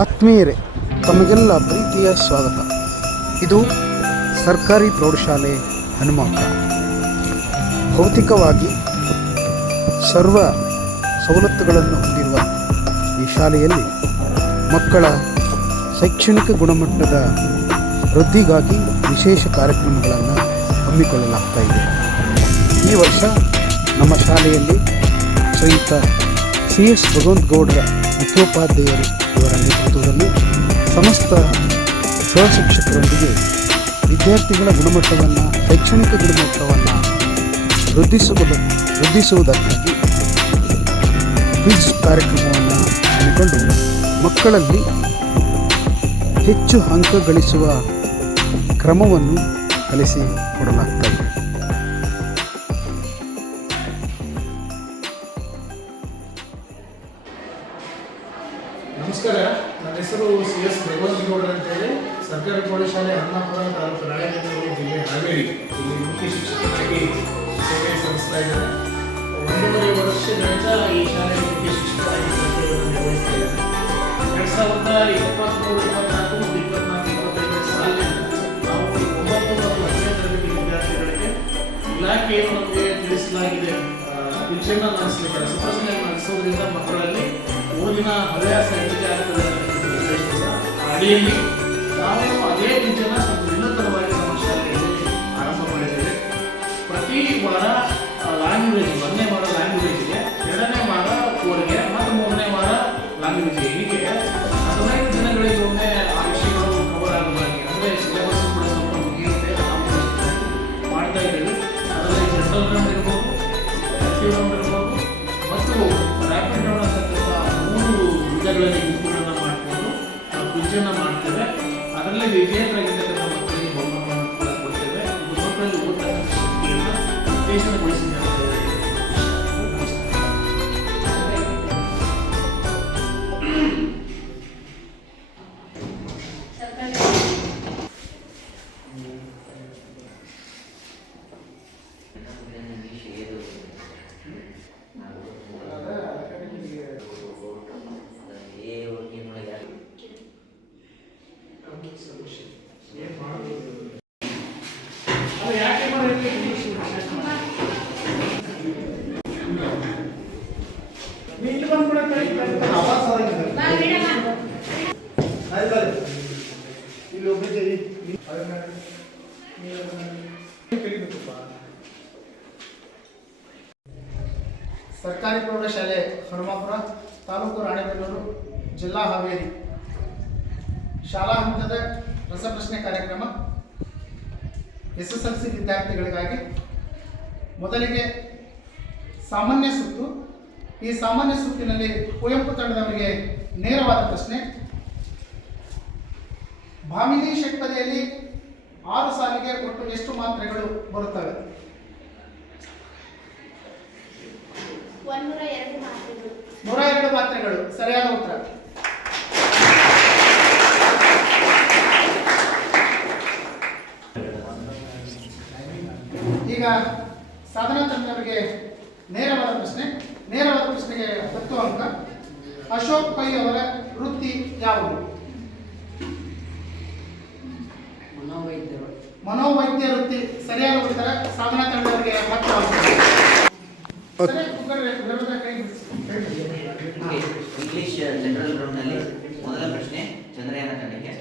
ಆತ್ಮೀಯರೇ, ತಮಗೆಲ್ಲ ಪ್ರೀತಿಯ ಸ್ವಾಗತ. ಇದು ಸರ್ಕಾರಿ ಪ್ರೌಢಶಾಲೆ ಹನುಮಂತ. ಭೌತಿಕವಾಗಿ ಸರ್ವ ಸವಲತ್ತುಗಳನ್ನು ಹೊಂದಿರುವ ಈ ಶಾಲೆಯಲ್ಲಿ ಮಕ್ಕಳ ಶೈಕ್ಷಣಿಕ ಗುಣಮಟ್ಟದ ವೃದ್ಧಿಗಾಗಿ ವಿಶೇಷ ಕಾರ್ಯಕ್ರಮಗಳನ್ನು ಹಮ್ಮಿಕೊಳ್ಳಲಾಗ್ತಾ ಇದೆ. ಈ ವರ್ಷ ನಮ್ಮ ಶಾಲೆಯಲ್ಲಿ ಶ್ರೀಯುತ CS ಭಗವಂತಗೌಡರ ಮುಖ್ಯೋಪಾಧ್ಯಾಯರು ಇವರ ನೇತೃತ್ವದಲ್ಲಿ ಸಮಸ್ತ ಸಹಶಿಕ್ಷಕರೊಂದಿಗೆ ವಿದ್ಯಾರ್ಥಿಗಳ ಗುಣಮಟ್ಟವನ್ನು, ಶೈಕ್ಷಣಿಕ ಗುಣಮಟ್ಟವನ್ನು ವೃದ್ಧಿಸುವುದಕ್ಕಾಗಿ ಕ್ವಿಜ್ ಕಾರ್ಯಕ್ರಮವನ್ನು ಹಮ್ಮಿಕೊಂಡು ಮಕ್ಕಳಲ್ಲಿ ಹೆಚ್ಚು ಅಂಕ ಗಳಿಸುವ ಕ್ರಮವನ್ನು ಕಲಿಸಿಕೊಡಲಾಗ್ತಾ ಇದೆ. ನಮಸ್ಕಾರ, ನನ್ನ ಹೆಸರು CS ಭಗವಂತಗೌಡರು ಅಂತೇಳಿ ಸರ್ಕಾರಿ ಪ್ರೌಢಶಾಲೆ ಹನುಮಂತಪುರ ತಾಲೂಕು ರಾಯಚೂರು ಜಿಲ್ಲೆ ಹಾವೇರಿ ಇಲ್ಲಿ ಮುಖ್ಯ ಶಿಕ್ಷಕರಾಗಿ ಸೇವೆ ಸಲ್ಲಿಸ್ತಾ ಇದ್ದಾರೆ. 1.5 ವರ್ಷಗಳಿಂದ ಈ ಶಾಲೆಯ ಮುಖ್ಯ ಶಿಕ್ಷಕರಾಗಿ ಕರ್ತವ್ಯವನ್ನು ನಿರ್ವಹಿಸ್ತಾ ಇದ್ದಾರೆ. 2023-24 ಸಾಲಿನಿಂದ ನಾವು 9 ಮತ್ತು 10ನೇ ತರಗತಿ ವಿದ್ಯಾರ್ಥಿಗಳಿಗೆ ಇಲಾಖೆಯನ್ನು ನಮಗೆ ತಿಳಿಸಲಾಗಿದೆ ಕ್ವಿಜನ್ನು ನಡೆಸಲಿದ್ದಾರೆ. ಸುಪ್ರಸನ್ನ ನಡೆಸೋದ್ರಿಂದ ಮಕ್ಕಳಲ್ಲಿ ಓದಿನ ಹವ್ಯಾಸ ಹೆಚ್ಚಿಗೆ ಆಗ್ತದೆ ಅನ್ನೋ ಉದ್ದೇಶದಿಂದ ಅಡಿಯಲ್ಲಿ ನಾವು ಅದೇ ಕ್ವಿಜನ್ನು ಸ್ವಲ್ಪ ವಿನೂತನವಾಗಿ ನಮ್ಮ ಶಾಲೆಯಲ್ಲಿ ಆರಂಭ ಮಾಡಿದ್ದೇವೆ. ಪ್ರತಿ ವಾರ ಲ್ಯಾಂಗ್ವೇಜ್, 1ನೇ ವಾರ ಲ್ಯಾಂಗ್ವೇಜ್ಗೆ, 2ನೇ ವಾರ ಕೋರ್ಗೆ ಮತ್ತು 3ನೇ ವಾರ ಲ್ಯಾಂಗ್ವೇಜ್ಗೆ, ಹೀಗೆ 15 ದಿನಗಳಿಗೆ ಒಮ್ಮೆ ಆ ವಿಷಯಗಳು ಕವರ್ ಆಗೋದಾಗಿ, ಅಂದರೆ ಸಿಲೆಬಸ್ ಕೂಡ ಸ್ವಲ್ಪ ಮುಗಿಯುತ್ತೆ, ನಾವು ಮಾಡ್ತಾ ಇದ್ದೇವೆ. ಅದರಲ್ಲಿ ಜನರಲ್ ರೌಂಡ್ ಇರ್ಬೋದು, ಆಕ್ಟಿವ್ ರೌಂಡ್ ಇರ್ಬೋದು ಮತ್ತು ರ್ಯಾಪಿಡ್ ರೌಂಡ್ ಅಂತಕ್ಕಂಥ 3 ವಿಧಗಳಲ್ಲಿ ಗುಂಪುಗಳನ್ನು ಮಾಡಿಕೊಂಡು ಕ್ವಿಜನ್ನು ಮಾಡ್ತೇವೆ. ಅದರಲ್ಲಿ ವಿಜೇತರಾಗಿರ್ತಕ್ಕಂಥ ಮಕ್ಕಳಿಗೆ ಬಹುಮಾನವನ್ನು ಕೂಡ ಕೊಡ್ತೇವೆ. ಇದು ಮಕ್ಕಳಲ್ಲಿ ಓದ್ತಕ್ಕಂಥ ಶಕ್ತಿಯನ್ನು ಉತ್ತೇಜನಗೊಳಿಸಿದ್ದೇವೆ. ಸರ್ಕಾರಿ ಪ್ರೌಢಶಾಲೆ ಹನುಮಂತಪುರ ತಾಲೂಕು ರಾಣೆಬೆನ್ನೂರು ಜಿಲ್ಲಾ ಹಾವೇರಿ ಶಾಲಾ ಹಂತದ ರಸಪ್ರಶ್ನೆ ಕಾರ್ಯಕ್ರಮ SSLC ವಿದ್ಯಾರ್ಥಿಗಳಿಗಾಗಿ. ಮೊದಲಿಗೆ ಸಾಮಾನ್ಯ ಸುತ್ತು. ಈ ಸಾಮಾನ್ಯ ಸುತ್ತಿನಲ್ಲಿ ಕುವೆಂಪು ತಂಡದವರಿಗೆ ನೇರವಾದ ಪ್ರಶ್ನೆ. ಭಾಮಿನಿ ಷಟ್ಪದಿಯಲ್ಲಿ 6 ಸಾಲಿಗೆ ಒಟ್ಟು ಎಷ್ಟು ಮಾತ್ರೆಗಳು ಬರುತ್ತವೆ? 102 ಮಾತ್ರೆಗಳು ಸರಿಯಾದ ಉತ್ತರ. ಈಗ ಸಾಧನಾ ತಂಡದವರಿಗೆ ನೇರವಾದ ಪ್ರಶ್ನೆಗೆ 10 ಅಂಕ. ಅಶೋಕ್ ಪೈ ಅವರ ವೃತ್ತಿ ಯಾವುದು? ಮನೋವೈದ್ಯ ವೃತ್ತಿ ಸರಿಯಾದ ಉತ್ತರ. ಸಾಧನಾ ತಂಡದವರಿಗೆ 10 ಅಂಕ. ಇಂಗ್ಲಿಷ್ ಜನರಲ್ ರೌಂಡ್ನಲ್ಲಿ ಮೊದಲ ಪ್ರಶ್ನೆ ಚಂದ್ರಯಾನ ತಂಡಕ್ಕೆ.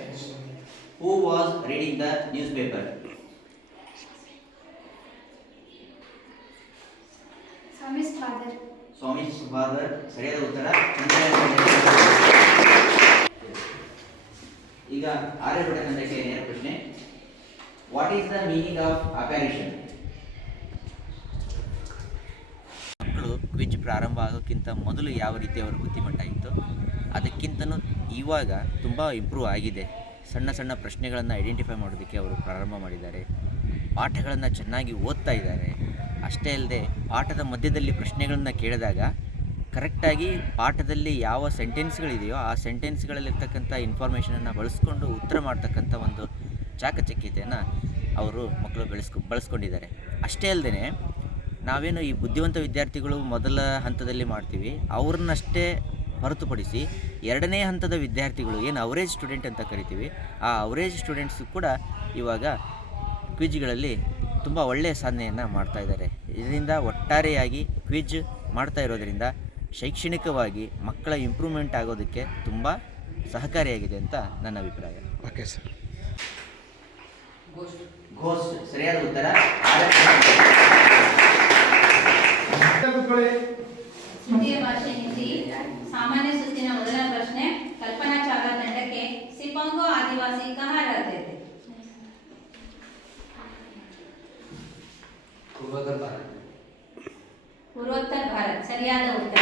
Who was reading the newspaper? Swami's father ಸರಿಯಾದ ಉತ್ತರ. ಚಂದ್ರಯಾನ ಈಗ ಆರ್ಯಭಟ ತಂಡಕ್ಕೆ ನೇರ ಪ್ರಶ್ನೆ. What is the meaning of apparition? ಮಕ್ಕಳು ಕ್ವಿಜ್ ಪ್ರಾರಂಭ ಆಗೋಕ್ಕಿಂತ ಮೊದಲು ಯಾವ ರೀತಿ ಅವರ ಬುದ್ಧಿಮಟ್ಟ ಇತ್ತು, ಅದಕ್ಕಿಂತನೂ ಇವಾಗ ತುಂಬ ಇಂಪ್ರೂವ್ ಆಗಿದೆ. ಸಣ್ಣ ಸಣ್ಣ ಪ್ರಶ್ನೆಗಳನ್ನು ಐಡೆಂಟಿಫೈ ಮಾಡೋದಕ್ಕೆ ಅವರು ಪ್ರಾರಂಭ ಮಾಡಿದ್ದಾರೆ. ಪಾಠಗಳನ್ನು ಚೆನ್ನಾಗಿ ಓದ್ತಾ ಇದ್ದಾರೆ. ಅಷ್ಟೇ ಅಲ್ಲದೆ ಪಾಠದ ಮಧ್ಯದಲ್ಲಿ ಪ್ರಶ್ನೆಗಳನ್ನು ಕೇಳಿದಾಗ ಕರೆಕ್ಟಾಗಿ ಪಾಠದಲ್ಲಿ ಯಾವ ಸೆಂಟೆನ್ಸ್ಗಳಿದೆಯೋ ಆ ಸೆಂಟೆನ್ಸ್ಗಳಲ್ಲಿರ್ತಕ್ಕಂಥ ಇನ್ಫಾರ್ಮೇಷನನ್ನು ಬಳಸ್ಕೊಂಡು ಉತ್ತರ ಮಾಡ್ತಕ್ಕಂಥ ಒಂದು ಚಾಕಚಕ್ಯತೆಯನ್ನು ಅವರು ಮಕ್ಕಳು ಬಳಸ್ಕೊಂಡಿದ್ದಾರೆ. ಅಷ್ಟೇ ಅಲ್ಲದೆ ನಾವೇನು ಈ ಬುದ್ಧಿವಂತ ವಿದ್ಯಾರ್ಥಿಗಳು ಮೊದಲ ಹಂತದಲ್ಲಿ ಮಾಡ್ತೀವಿ, ಅವ್ರನ್ನಷ್ಟೇ ಹೊರತುಪಡಿಸಿ ಎರಡನೇ ಹಂತದ ವಿದ್ಯಾರ್ಥಿಗಳು ಏನು ಅವರೇಜ್ ಸ್ಟೂಡೆಂಟ್ ಅಂತ ಕರಿತೀವಿ, ಆ ಅವರೇಜ್ ಸ್ಟೂಡೆಂಟ್ಸು ಕೂಡ ಇವಾಗ ಕ್ವಿಜ್ಗಳಲ್ಲಿ ತುಂಬ ಒಳ್ಳೆಯ ಸಾಧನೆಯನ್ನು ಮಾಡ್ತಾ ಇದ್ದಾರೆ. ಇದರಿಂದ ಒಟ್ಟಾರೆಯಾಗಿ ಕ್ವಿಜ್ ಮಾಡ್ತಾ ಇರೋದರಿಂದ ಶೈಕ್ಷಣಿಕವಾಗಿ ಮಕ್ಕಳ ಇಂಪ್ರೂವ್ಮೆಂಟ್ ಆಗೋದಕ್ಕೆ ತುಂಬ ಸಹಕಾರಿಯಾಗಿದೆ ಅಂತ ನನ್ನ ಅಭಿಪ್ರಾಯ. Okay sir. ಘೋಸ್ಟ್ ಸರಿಯಾದ ಉತ್ತರ. ಹಿಂದಿಯ ಭಾಷೆ ಹಿಂದಿ ಸಾಮಾನ್ಯ ಸುತ್ತಿನ ಮೊದಲ ಪ್ರಶ್ನೆ. ಕಲ್ಪನಾ ಚಾವ್ಲಾ ತಂಡಕ್ಕೆ ಸಿಪಾಂಗೋ ಆದಿವಾಸಿ ಕहाँ रहते थे? पूर्वोत्तर भारत ಸರಿಯಾದ ಉತ್ತರ.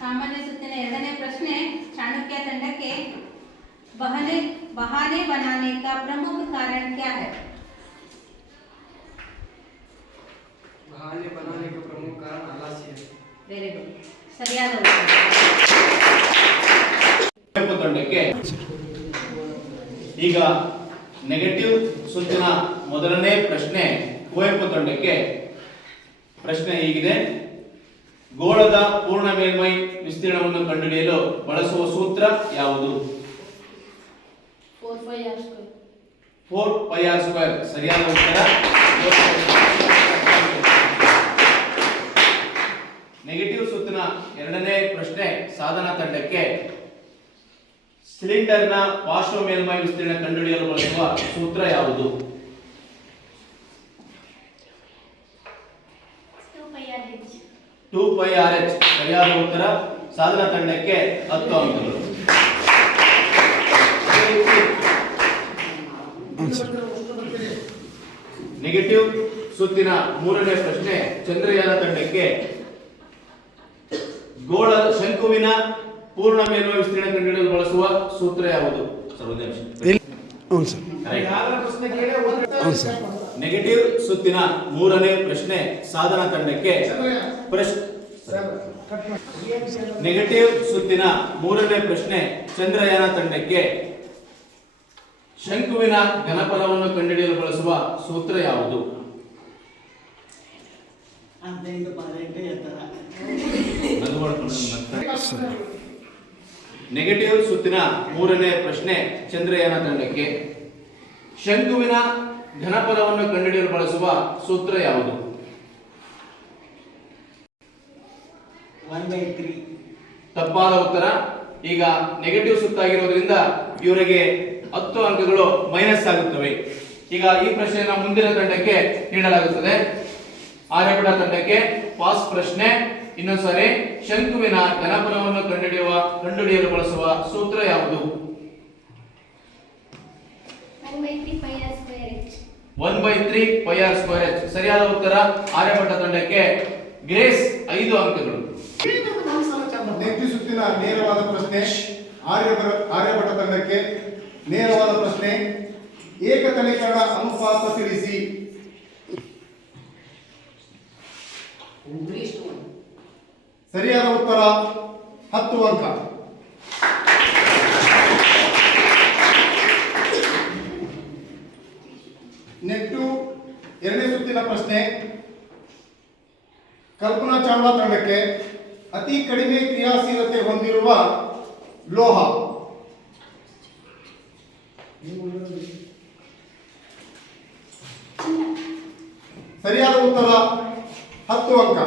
ಸಾಮಾನ್ಯ ಸುತ್ತಿನ ಎರಡನೇ ಪ್ರಶ್ನೆ. ಚಾಣಕ್ಯ ತಂಡಕ್ಕೆ बहाने बनाने का प्रमुख कारण क्या है? बहाने बनाने का प्रमुख कारण आलस्य है. ವೆರಿ ಗುಡ್, ಸರಿಯಾದ ಉತ್ತರ. ತಂಡಕ್ಕೆ ಈಗ ನೆಗೆಟಿವ್ ಸುತ್ತಿನ ಮೊದಲನೇ ಪ್ರಶ್ನೆ ಕುವೆಂಪು ತಂಡಕ್ಕೆ. ಪ್ರಶ್ನೆ ಹೀಗಿದೆ: ಗೋಳದ ಪೂರ್ಣ ಮೇಲ್ಮೈ ವಿಸ್ತೀರ್ಣವನ್ನು ಕಂಡುಹಿಡಿಯಲು ಬಳಸುವ ಸೂತ್ರ ಯಾವುದು? 4πr². ಸರಿಯಾದ ಉತ್ತರ. ನೆಗೆಟಿವ್ ಸುತ್ತಿನ ಎರಡನೇ ಪ್ರಶ್ನೆ ಸಾಧನಾ ತಂಡಕ್ಕೆ. ಸಿಲಿಂಡರ್ನ ಪಾರ್ಶ್ವ ಮೇಲ್ಮೈ ವಿಸ್ತೀರ್ಣ ಕಂಡುಹಿಡಿಯಲು ಬಳಸುವ ಸೂತ್ರ ಯಾವುದು? 2πrh. ಸರಿಯಾದ ಉತ್ತರ. ಸಾಧನಾ ತಂಡಕ್ಕೆ 10 ಅಂಕಗಳು. ನೆಗೆಟಿವ್ ಸುತ್ತಿನ ಮೂರನೇ ಪ್ರಶ್ನೆ ಚಂದ್ರಯಾನ ತಂಡಕ್ಕೆ. ಗೋಳ ಶಂಕುವಿನ ಪೂರ್ಣ ಮೇಲ್ಮೈ ವಿಸ್ತೀರ್ಣ ಕಂಡುಹಿಡಿಯಲು ಬಳಸುವ ಸೂತ್ರ ಯಾವುದು? ಹ್ಞೂ ಸರ್. ನೆಗೆಟಿವ್ ಸುತ್ತಿನ ಮೂರನೇ ಪ್ರಶ್ನೆ ಸಾಧನಾ ತಂಡಕ್ಕೆ. ನೆಗೆಟಿವ್ ಸುತ್ತಿನ ಮೂರನೇ ಪ್ರಶ್ನೆ ಚಂದ್ರಯಾನ ತಂಡಕ್ಕೆ. ಶಂಕುವಿನ ಘನಫಲವನ್ನು ಕಂಡುಹಿಡಿಯಲು ಬಳಸುವ ಸೂತ್ರ ಯಾವುದು? ನೆಗೆಟಿವ್ ಸುತ್ತಿನ ಮೂರನೇ ಪ್ರಶ್ನೆ ಚಂದ್ರಯಾನ ತಂಡಕ್ಕೆ. ಶಂಕುವಿನ ಘನಫಲವನ್ನು ಕಂಡುಹಿಡಿಯಲು ಬಳಸುವ ಸೂತ್ರ ಯಾವುದು? 1/3. ತಪ್ಪಾದ ಉತ್ತರ. ಈಗ ನೆಗೆಟಿವ್ ಸುತ್ತಾಗಿರೋದ್ರಿಂದ ಇವರಿಗೆ 10 ಅಂಕಗಳು ಮೈನಸ್ ಆಗುತ್ತವೆ. ಈಗ ಈ ಪ್ರಶ್ನೆಯನ್ನ ಮುಂದಿನ ತಂಡಕ್ಕೆ ನೀಡಲಾಗುತ್ತದೆ. ಆರ್ಯಭಟ ತಂಡಕ್ಕೆ ಪಾಸ್ ಪ್ರಶ್ನೆ. ಇನ್ನೊಂದ್ಸರಿ, ಶಂಕುವಿನ ಘನಫಲವನ್ನು ಕಂಡುಹಿಡಿಯಲು ಬಳಸುವ ಸೂತ್ರ ಯಾವುದು? 1/3πr². ಸರಿಯಾದ ಉತ್ತರ. ಆರ್ಯಭಟ ತಂಡಕ್ಕೆ ಗ್ರೇಸ್ 5 ಅಂಕಗಳು. ನೆಗೆಟಿವ್ ಸುತ್ತಿನ ನೇರವಾದ ಪ್ರಶ್ನೆ ಆರ್ಯಭಟ ತಂಡಕ್ಕೆ. ನೇರವಾದ ಪ್ರಶ್ನೆ: ಏಕತಲೀಕರಣ ಅನುಪಾತ ತಿಳಿಸಿ. ಸರಿಯಾದ ಉತ್ತರ 10 ಅಂಕ. ನೆಗೆಟಿವ್ ಎರಡನೇ ಸುತ್ತಿನ ಪ್ರಶ್ನೆ ಕಲ್ಪನಾ ಚಾವ್ಲಾ ತಂಡಕ್ಕೆ. ಅತಿ ಕಡಿಮೆ ಕ್ರಿಯಾಶೀಲತೆ ಹೊಂದಿರುವ ಲೋಹ. ಸರಿಯಾದ ಉತ್ತರ 10 ಅಂಕ.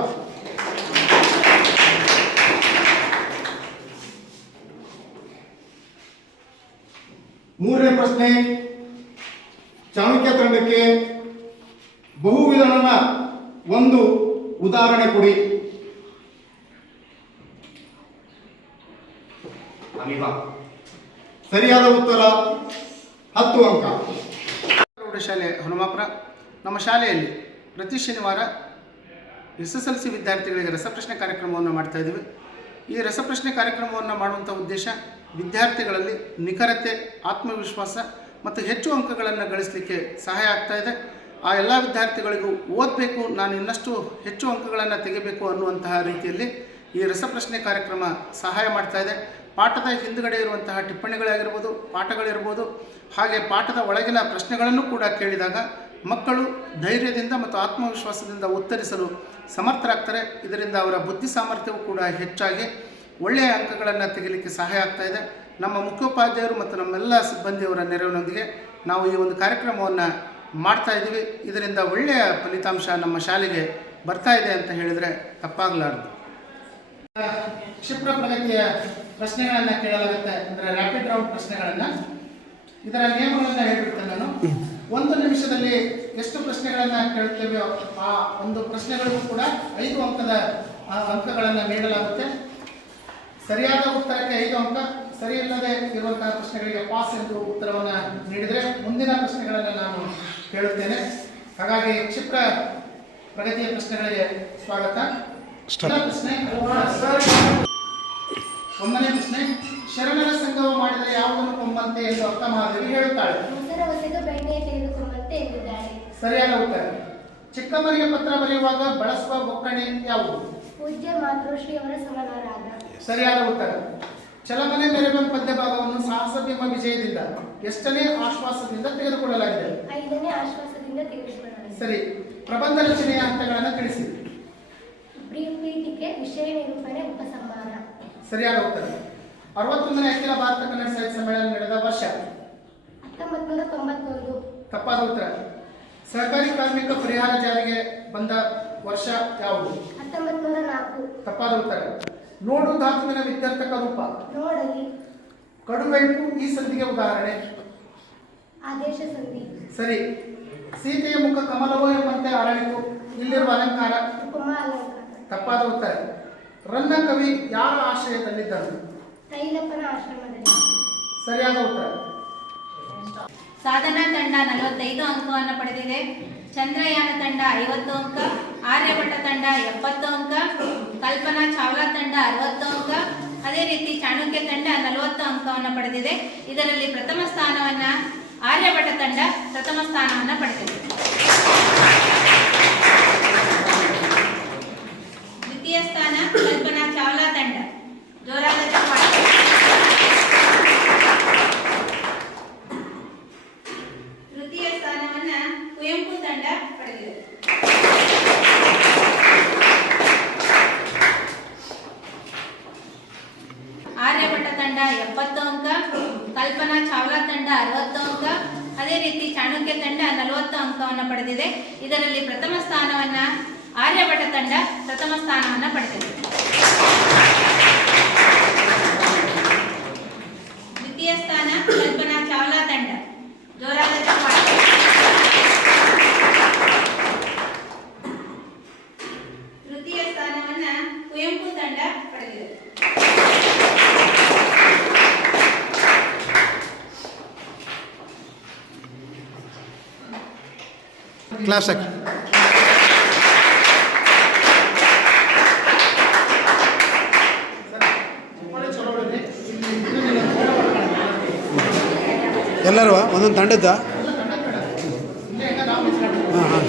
ಮೂರನೇ ಪ್ರಶ್ನೆ ಚಾಣಕ್ಯ ತಂಡಕ್ಕೆ. ಬಹುವಿಧನ ಒಂದು ಉದಾಹರಣೆ ಕೊಡಿ. ಸರಿಯಾದ ಉತ್ತರ 10 ಅಂಕ. ಶಾಲೆ ಹನುಮಾಪುರ. ನಮ್ಮ ಶಾಲೆಯಲ್ಲಿ ಪ್ರತಿ ಶನಿವಾರ SSLC ವಿದ್ಯಾರ್ಥಿಗಳಿಗೆ ರಸಪ್ರಶ್ನೆ ಕಾರ್ಯಕ್ರಮವನ್ನು ಮಾಡ್ತಾ ಇದ್ದೀವಿ. ಈ ರಸಪ್ರಶ್ನೆ ಕಾರ್ಯಕ್ರಮವನ್ನು ಮಾಡುವಂಥ ಉದ್ದೇಶ ವಿದ್ಯಾರ್ಥಿಗಳಲ್ಲಿ ನಿಖರತೆ, ಆತ್ಮವಿಶ್ವಾಸ ಮತ್ತು ಹೆಚ್ಚು ಅಂಕಗಳನ್ನು ಗಳಿಸಲಿಕ್ಕೆ ಸಹಾಯ ಆಗ್ತಾ ಇದೆ. ಆ ಎಲ್ಲ ವಿದ್ಯಾರ್ಥಿಗಳಿಗೂ ಓದಬೇಕು, ನಾನು ಇನ್ನಷ್ಟು ಹೆಚ್ಚು ಅಂಕಗಳನ್ನು ತೆಗಿಬೇಕು ಅನ್ನುವಂತಹ ರೀತಿಯಲ್ಲಿ ಈ ರಸಪ್ರಶ್ನೆ ಕಾರ್ಯಕ್ರಮ ಸಹಾಯ ಮಾಡ್ತಾ ಇದೆ. ಪಾಠದ ಹಿಂದುಗಡೆ ಇರುವಂತಹ ಟಿಪ್ಪಣಿಗಳಾಗಿರ್ಬೋದು, ಪಾಠಗಳಿರ್ಬೋದು, ಹಾಗೆ ಪಾಠದ ಒಳಗಿನ ಪ್ರಶ್ನೆಗಳನ್ನು ಕೂಡ ಕೇಳಿದಾಗ ಮಕ್ಕಳು ಧೈರ್ಯದಿಂದ ಮತ್ತು ಆತ್ಮವಿಶ್ವಾಸದಿಂದ ಉತ್ತರಿಸಲು ಸಮರ್ಥರಾಗ್ತಾರೆ. ಇದರಿಂದ ಅವರ ಬುದ್ಧಿ ಸಾಮರ್ಥ್ಯವೂ ಕೂಡ ಹೆಚ್ಚಾಗಿ ಒಳ್ಳೆಯ ಅಂಕಗಳನ್ನು ತೆಗಿಲಿಕ್ಕೆ ಸಹಾಯ ಆಗ್ತಾಯಿದೆ. ನಮ್ಮ ಮುಖ್ಯೋಪಾಧ್ಯಾಯರು ಮತ್ತು ನಮ್ಮೆಲ್ಲ ಸಿಬ್ಬಂದಿಯವರ ನೆರವಿನೊಂದಿಗೆ ನಾವು ಈ ಒಂದು ಕಾರ್ಯಕ್ರಮವನ್ನು ಮಾಡ್ತಾ ಇದ್ದೀವಿ. ಇದರಿಂದ ಒಳ್ಳೆಯ ಫಲಿತಾಂಶ ನಮ್ಮ ಶಾಲೆಗೆ ಬರ್ತಾ ಇದೆ ಅಂತ ಹೇಳಿದರೆ ತಪ್ಪಾಗಲಾರದು. ಕ್ಷಿಪ್ರ ಪ್ರಗತಿಯ ಪ್ರಶ್ನೆಗಳನ್ನು ಕೇಳಲಾಗುತ್ತೆ, ಅಂದರೆ ರ್ಯಾಪಿಡ್ ರೌಂಡ್ ಪ್ರಶ್ನೆಗಳನ್ನು. ಇದರ ನಿಯಮಗಳನ್ನು ಹೇಳ್ಬಿಡ್ತೇನೆ ನಾನು. 1 ನಿಮಿಷದಲ್ಲಿ ಎಷ್ಟು ಪ್ರಶ್ನೆಗಳನ್ನು ಕೇಳುತ್ತೇವೆಯೋ ಆ ಒಂದು ಪ್ರಶ್ನೆಗಳಿಗೂ ಕೂಡ 5 ಅಂಕದ ಅಂಕಗಳನ್ನು ನೀಡಲಾಗುತ್ತೆ. ಸರಿಯಾದ ಉತ್ತರಕ್ಕೆ 5 ಅಂಕ, ಸರಿಯಿಲ್ಲದೆ ಇರುವಂತಹ ಪ್ರಶ್ನೆಗಳಿಗೆ ಪಾಸ್ ಎಂದು ಉತ್ತರವನ್ನು ನೀಡಿದರೆ ಮುಂದಿನ ಪ್ರಶ್ನೆಗಳನ್ನು ನಾನು ಕೇಳುತ್ತೇನೆ. ಹಾಗಾಗಿ ಕ್ಷಿಪ್ರ ಪ್ರಗತಿಯ ಪ್ರಶ್ನೆಗಳಿಗೆ ಸ್ವಾಗತ. ಪ್ರಶ್ನೆ 1ನೇ ಪ್ರಶ್ನೆ, ಶರಣರ ಸಂಘವು ಮಾಡಿದ ಯಾವುದನ್ನು ಕೊಂಬಂತೆ ಎಂದು ಅಕ್ಕ ಮಹಾದೇವಿ ಹೇಳುತ್ತಾಳೆ. ಸರಿಯಾದ ಉತ್ತರ. ಚಿಕ್ಕಮ್ಮನಿಗೆ ಪತ್ರ ಬರೆಯುವಾಗ ಬಳಸುವ ಒಕ್ಕಣೆ ಯಾವುದು? ಪೂಜ್ಯ ಮಾತೃಶ್ರೀ ಅವರ ಸಮನಾರಾಧ. ಸರಿಯಾದ ಉತ್ತರ. ಚಲಮನೆ ಮೆರೆಬಂ ಪದ್ಯ ಭಾಗವನ್ನು ಸಾಹಸ ಭೀಮ ವಿಜಯದಿಂದ ಎಷ್ಟನೇ ಆಶ್ವಾಸದಿಂದ ತೆಗೆದುಕೊಳ್ಳಲಾಗಿದೆ? 5ನೇ ಆಶ್ವಾಸದಿಂದ ತೆಗೆದುಕೊಳ್ಳಲಾಗಿದೆ. ಸರಿ. ಪ್ರಬಂಧ ರಚನೆಯ ಹಂತಗಳನ್ನು ತಿಳಿಸಿ. ಪೀಠಿಕೆ, ವಿಷಯ ನಿರೂಪಣೆ, ಉಪಸಂಹಾರ. ಸರಿಯಾದ ಉತ್ತರ. 61ನೇ ಅಖಿಲ ಭಾರತ ಕನ್ನಡ ಸಾಹಿತ್ಯ ಸಮ್ಮೇಳನ ನಡೆದ ವರ್ಷ? 1991. ತಪ್ಪಾದ ಉತ್ತರ. ಸಹಕಾರಿ ಕಾರ್ಮಿಕ ಪರಿಹಾರ ಜಾರಿಗೆ ಬಂದ ವರ್ಷ ಯಾವುದು? 1904. ತಪ್ಪಾದ ಉತ್ತರ. ನೋಡು ಧಾತುವಿನ ವಿದ್ಯಾರ್ಥಕ ರೂಪ? ನೋಡಲಿ. ಕಡುಗೈಪು ಈ ಸಂಧಿಗೆ ಉದಾಹರಣೆ? ಆದೇಶ ಸಂಧಿ. ಸರಿ. ಸೀತೆಯ ಮುಖ ಕಮಲವೋ ಎಂಬಂತೆ ಅರಳಿತು, ಇಲ್ಲಿರುವ ಅಲಂಕಾರ? ಉಪಮಾ ಅಲಂಕಾರ. ತಪ್ಪಾದ ಉತ್ತರ. ರನ್ನ ಕವಿ ಯಾರ ಆಶ್ರಯದಲ್ಲಿದ್ದರು? ತೈಲಪ್ಪನ ಆಶ್ರಮದಲ್ಲಿ. ಸರಿಯಾದ ಉತ್ತರ. ಸಾಧನಾ ತಂಡ 45 ಅಂಕವನ್ನು ಪಡೆದಿದೆ. ಚಂದ್ರಯಾನ ತಂಡ 50 ಅಂಕ, ಆರ್ಯಭಟ ತಂಡ 70 ಅಂಕ, ಕಲ್ಪನಾ ಚಾವ್ಲಾ ತಂಡ 60 ಅಂಕ, ಅದೇ ರೀತಿ ಚಾಣಕ್ಯ ತಂಡ 40 ಅಂಕವನ್ನು ಪಡೆದಿದೆ. ಇದರಲ್ಲಿ ಪ್ರಥಮ ಸ್ಥಾನವನ್ನು ಆರ್ಯಭಟ ತಂಡ ಪ್ರಥಮ ಸ್ಥಾನವನ್ನು ಪಡೆದಿದೆ. ದ್ವಿತೀಯ ಸ್ಥಾನ ಕಲ್ಪನಾ ಚಾವ್ಲಾ ತಂಡ. ಜೋರಾದ ಚಪ್ಪಾಳೆ. ತೃತೀಯ ಸ್ಥಾನವನ್ನ ಕುವೆಂಪು ತಂಡ ಪಡೆದಿದೆ. ಆರ್ಯಭಟ ತಂಡ 70 ಅಂಕ, ಕಲ್ಪನಾ ಚಾವ್ಲಾ ತಂಡ 60 ಅಂಕ, ಅದೇ ರೀತಿ ಚಾಣಕ್ಯ ತಂಡ 40 ಅಂಕವನ್ನು ಪಡೆದಿದೆ. ಇದರಲ್ಲಿ ಪ್ರಥಮ ಸ್ಥಾನವನ್ನ ಆರ್ಯಭಟ ತಂಡ ಪ್ರಥಮ ಸ್ಥಾನವನ್ನು ಪಡೆದಿದೆ. ದ್ವಿತೀಯ ಸ್ಥಾನ ಕಲ್ಪನಾ ಚಾವ್ಲಾ ತಂಡ. ಜೋರಾದ ಚಪ್ಪಾಳೆ. ತೃತೀಯ ಸ್ಥಾನವನ್ನ ಕುವೆಂಪು ತಂಡ ಪಡೆದಿದೆ. ಕ್ಲಾಸ್ ಎಲ್ಲರೂ ಒಂದೊಂದು ತಂಡದ ಹಾಂ ಹಾಂ